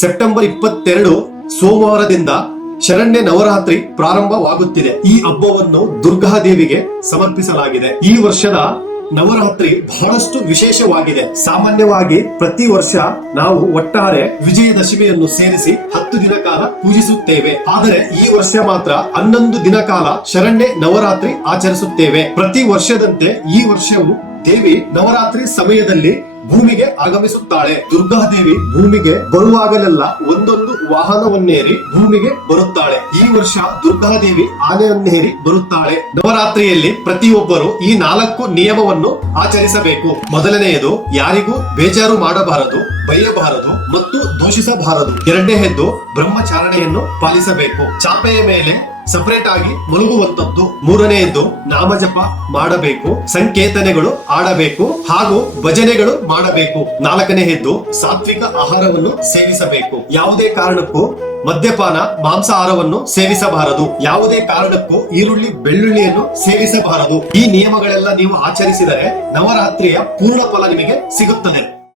September 22 ಸೋಮವಾರದಿಂದ ಶರಣ್ಯ ನವರಾತ್ರಿ ಪ್ರಾರಂಭವಾಗುತ್ತಿದೆ. ಈ ಹಬ್ಬವನ್ನು ದುರ್ಗಾದೇವಿಗೆ ಸಮರ್ಪಿಸಲಾಗಿದೆ. ಈ ವರ್ಷದ ನವರಾತ್ರಿ ಬಹಳಷ್ಟು ವಿಶೇಷವಾಗಿದೆ. ಸಾಮಾನ್ಯವಾಗಿ ಪ್ರತಿ ವರ್ಷ ನಾವು ಒಟ್ಟಾರೆ ವಿಜಯದಶಮಿಯನ್ನು ಸೇರಿಸಿ 10 ದಿನ ಕಾಲ ಪೂಜಿಸುತ್ತೇವೆ. ಆದರೆ ಈ ವರ್ಷ ಮಾತ್ರ 11 ದಿನ ಕಾಲ ಶರಣ್ಯ ನವರಾತ್ರಿ ಆಚರಿಸುತ್ತೇವೆ. ಪ್ರತಿ ವರ್ಷದಂತೆ ಈ ವರ್ಷವೂ ದೇವಿ ನವರಾತ್ರಿ ಸಮಯದಲ್ಲಿ ಭೂಮಿಗೆ ಆಗಮಿಸುತ್ತಾಳೆ. ದುರ್ಗಾದೇವಿ ಭೂಮಿಗೆ ಬರುವಾಗಲೆಲ್ಲ ಒಂದೊಂದು ವಾಹನವನ್ನೇರಿ ಭೂಮಿಗೆ ಬರುತ್ತಾಳೆ. ಈ ವರ್ಷ ದುರ್ಗಾದೇವಿ ಆನೆಯನ್ನೇರಿ ಬರುತ್ತಾಳೆ. ನವರಾತ್ರಿಯಲ್ಲಿ ಪ್ರತಿಯೊಬ್ಬರು ಈ 4 ನಿಯಮವನ್ನು ಆಚರಿಸಬೇಕು. ಮೊದಲನೆಯದು, ಯಾರಿಗೂ ಬೇಜಾರು ಮಾಡಬಾರದು, ಬೈಯಬಾರದು ಮತ್ತು ದೂಷಿಸಬಾರದು. ಎರಡನೆಯದು, ಬ್ರಹ್ಮಚಾರಣೆಯನ್ನು ಪಾಲಿಸಬೇಕು. ಚಾಪೆಯ ಮೇಲೆ ಸಪರೇಟ್ ಆಗಿ ಮಲಗುವಂತದ್ದು. ಮೂರನೆಯದ್ದು, ನಾಮಜಪ ಮಾಡಬೇಕು, ಸಂಕೇತನೆಗಳು ಆಡಬೇಕು ಹಾಗೂ ಭಜನೆಗಳು ಮಾಡಬೇಕು. ನಾಲ್ಕನೆಯದ್ದು, ಸಾತ್ವಿಕ ಆಹಾರವನ್ನು ಸೇವಿಸಬೇಕು. ಯಾವುದೇ ಕಾರಣಕ್ಕೂ ಮದ್ಯಪಾನ, ಮಾಂಸಾಹಾರವನ್ನು ಸೇವಿಸಬಾರದು. ಯಾವುದೇ ಕಾರಣಕ್ಕೂ ಈರುಳ್ಳಿ, ಬೆಳ್ಳುಳ್ಳಿಯನ್ನು ಸೇವಿಸಬಾರದು. ಈ ನಿಯಮಗಳೆಲ್ಲ ನೀವು ಆಚರಿಸಿದರೆ ನವರಾತ್ರಿಯ ಪೂರ್ಣ ಫಲ ನಿಮಗೆ ಸಿಗುತ್ತದೆ.